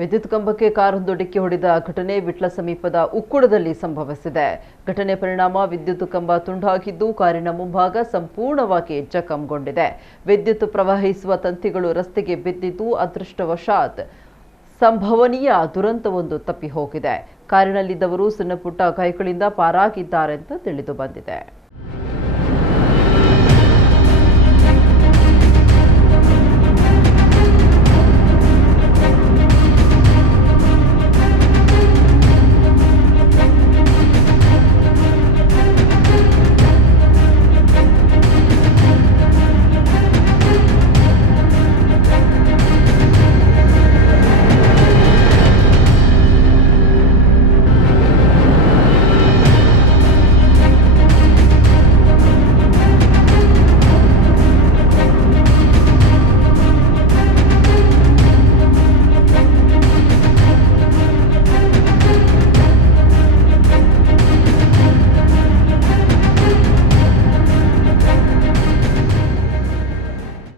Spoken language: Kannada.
ವಿದ್ಯುತ್ ಕಂಬಕ್ಕೆ ಕಾರೊಂದು ಡಿಕ್ಕಿ ಹೊಡೆದ ಘಟನೆ ವಿಟ್ಲ ಸಮೀಪದ ಉಕ್ಕುಡದಲ್ಲಿ ಸಂಭವಿಸಿದೆ. ಘಟನೆ ಪರಿಣಾಮ ವಿದ್ಯುತ್ ಕಂಬ ತುಂಡಾಗಿದ್ದು ಕಾರಿನ ಮುಂಭಾಗ ಸಂಪೂರ್ಣವಾಗಿ ಜಖಂಗೊಂಡಿದೆ. ವಿದ್ಯುತ್ ಪ್ರವಹಿಸುವ ತಂತಿಗಳು ರಸ್ತೆಗೆ ಬಿದ್ದಿದ್ದು ಅದೃಷ್ಟವಶಾತ್ ಸಂಭವನೀಯ ದುರಂತವೊಂದು ತಪ್ಪಿ ಹೋಗಿದೆ. ಕಾರಿನಲ್ಲಿದ್ದವರು ಸಣ್ಣಪುಟ್ಟ ಗಾಯಗಳಿಂದ ಪಾರಾಗಿದ್ದಾರೆ ಅಂತ ತಿಳಿದು ಬಂದಿದೆ.